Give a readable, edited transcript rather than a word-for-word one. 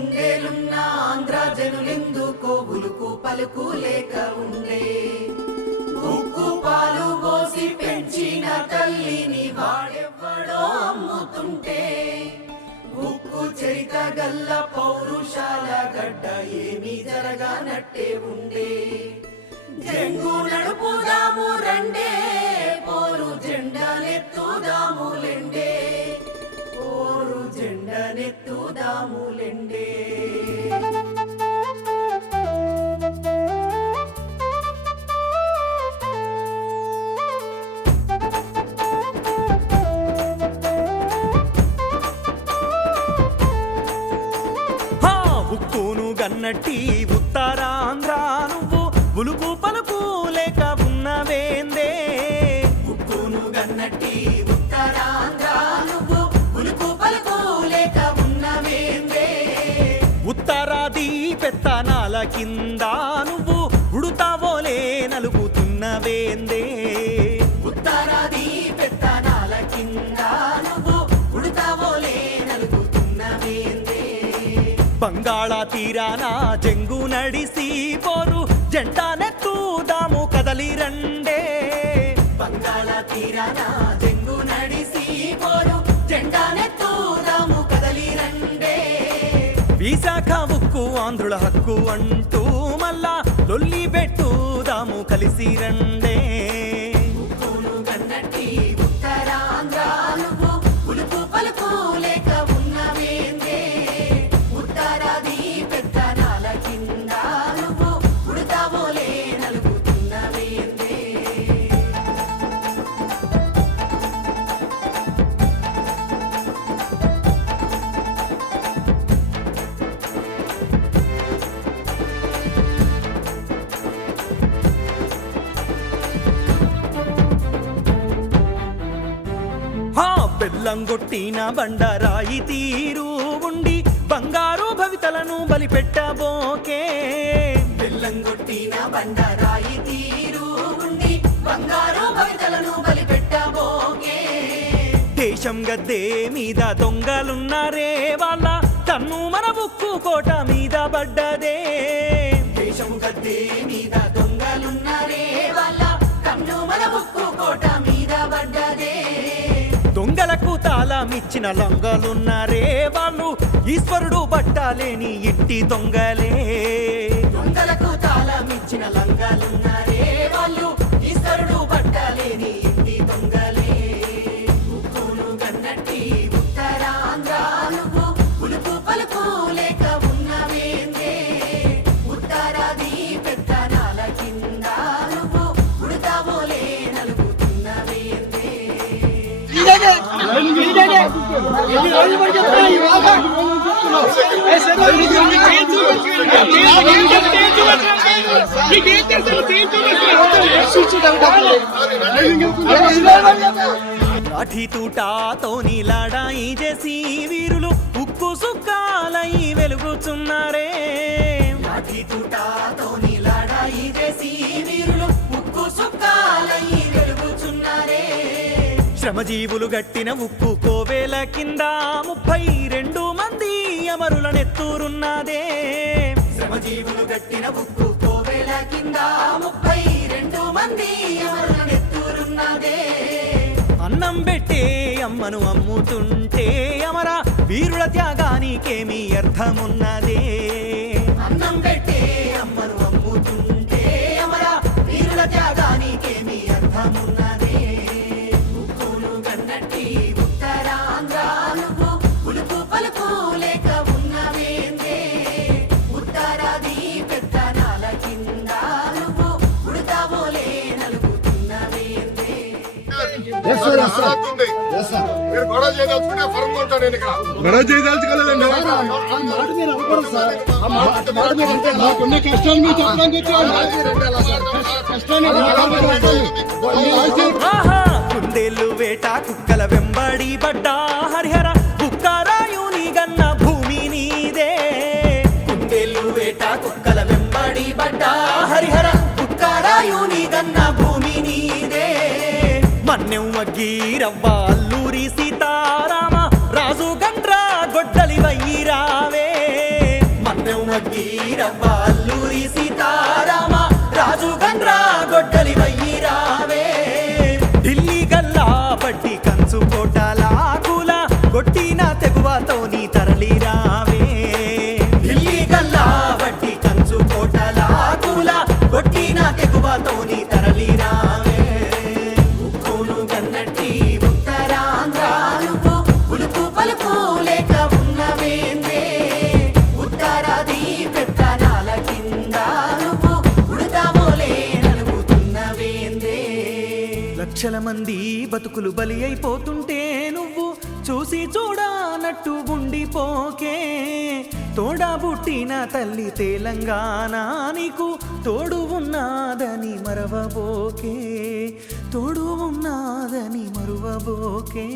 ఉండేలున్న ఆంధ్ర జనులెందుకో ఉలుకు పలుకు లేక ఉండే. ఉక్కు పాలు పోసి పెంచిన తల్లిని వాడెవ్వడో అమ్ముతుంటే, ఉక్కు చరిత గల్ల పౌరుషాల గడ్డ ఏమీ జరగనట్టే ఉండే. జంగు నడుపుదాము రండే, పోరు జెండనెత్తుదాములెండే, పోరు జెండనెత్తుదాములెండే. ఉక్కును గన్నట్టి ఉత్తరాంధ్ర నువ్వు ఉలుకు పలుకు లేక ఉన్నవేందే. ఉక్కును గన్నట్టి ఉత్తరాంధ్ర నువ్వు ఉలుకు పలుకు లేక ఉన్నవేందే. ఉత్తరాది పెత్తనాల కింద నువ్వు ఉడుతావోలే నలుగుతున్నవేందే. ఉత్తరాది పెత్తనాల కింద నువ్వు ఉడుతావోలే నలుగుతున్నవేందే. బంగాళ తీరాన జంగు నడిసి పోరు జెండానెత్తుదాము కదలి రండే. బంగాళ తీరాన జంగు నడిసి పోరు జెండానెత్తుదాము కదలి రండే. విశాఖ ఉక్కు ఆంధ్రుల హక్కు అంటూ మళ్ళా లొల్లి పెట్టుదాము కలిసి రండే. ఉక్కును గన్నట్టి ఉత్తరాంధ్ర నువ్వు ఉలుకు పలుకు లేక ఉన్నవేందే. ఉత్తరాది పెత్తనాల కింద నువ్వు ఉడతావోలే నలుగుతున్నవేందే. బెల్లంగొట్టిన బండరాయి తీరు ఉండి బంగారు భవితలను బలిపెట్టబోకే. బెల్లంగొట్టిన బండరాయి తీరు ఉండి బంగారు భవితలను బలిపెట్టబోకే. దేశం గద్దే మీద దొంగలున్నారే, వాళ్ళ కన్ను మన ఉక్కు కోట మీద పడ్డదే. దేశం గద్దే మీద దొంగలున్నారే, వాళ్ళ కన్ను మన ఉక్కు కోట మీద పడ్డదే. దొంగలకు తాళమిచ్చిన లంగలున్నారే, వాళ్ళు ఈశ్వరుడు బట్టలేని ఇంటి దొంగలే. దొంగలకు తాళమిచ్చిన లంగాలున్నారే, వాళ్ళు ఈశ్వరుడు బట్టలేని ఇంటి దొంగలే. ఉక్కును గన్నట్టి ఉత్తరాంధ్ర నువ్వు ఉలుకు పలుకు లేక ఉన్నవేందే. ఉత్తరాది పెత్తనాల కింద నువ్వు ఉడతావోలే నలుగుతున్నవేందే. లాఠీ తూటాతోని లాడాయి చేసి వీరులు ఉక్కు సుక్కాలై వెలుగుచున్నారే. లాఠీ తూటాతోని లాడాయి చేసి వీరులు ఉక్కు సుక్కాలై వెలుగుచున్నారే. శ్రమజీవులు గట్టిన ఉక్కు కోవేల కింద 32 మంది అమరులనెత్తూరున్నదే. శ్రమజీవులు గట్టిన ఉక్కు కోవేల కింద 32 మంది అమరులనెత్తూరున్నదే. అన్నం పెట్టే అమ్మను అమ్ముతుంటే అమర వీరుల త్యాగానికేమీ అర్థమున్నదే. అన్నం పెట్టే అమ్మను అమ్ముతుంటే అమర వీరుల త్యాగానికేమీ అర్థమున్నదే. ఉక్కును గన్నట్టి ఉత్తరాంధ్ర నువ్వు ఉలుకు పలుకు లేక ఉన్నవేందే. ఉత్తరాది పెత్తనాల కింద నువ్వు ఉడతావోలే నలుగుతున్నవేందే. మీరు గొడవ చేయదలుచుకుంటే ఫరం కొంటాను నేను ఇక్కడ గొడవ చేయదలుచుకోలేదండి. నాకున్న కష్టాలు మీరు చెప్పడానికి కుందేళ్ళు వేట కుక్కల వెంబడి పడ్డా హరిహర కుక్కరాయుని గన్న భూమి నీదే. కుందేళ్ళు వేట కుక్కల వెంబడి పడ్డా హరిహర కుక్కరాయుని గన్న భూమి నీదే. మన్నెం వగ్గీరవ్వ అల్లూరి సీతారామ రాజు గండ్ర గొడ్డలి వయ్యి రావే. వగ్గీరవ్వ అల్లూరి సీతారామ రాజు గన్రా గొడ్డలి వయ్యి రావే ఢిల్లీ గల్లా బట్టి కంచు కోటలాకుల కొట్టిన తెగువతోని తరలి రావే ఢిల్లీ గల్లా బట్టి కంచు కోటలాకుల కొట్టిన తెగువతోని తరలి రావే ఉక్కును గన్నట్టి ఉత్తరాంధ్ర నువ్వు ఉలుపు పలుపు లేక ఉన్నవేందే ఉత్తరాది పెత్తనాల కింద నువ్వు ఉడతామోలే నలుగుతున్నవేందే లక్షల మంది బతుకులు బలి అయిపోతుంటే నువ్వు చూసి చూడనట్టు ఉండిపోకే తోడా పుట్టిన తల్లి తెలంగాణ నీకు తోడు ఉన్నదని మరవబోకే తోడు ఉన్నదని మరువబోకే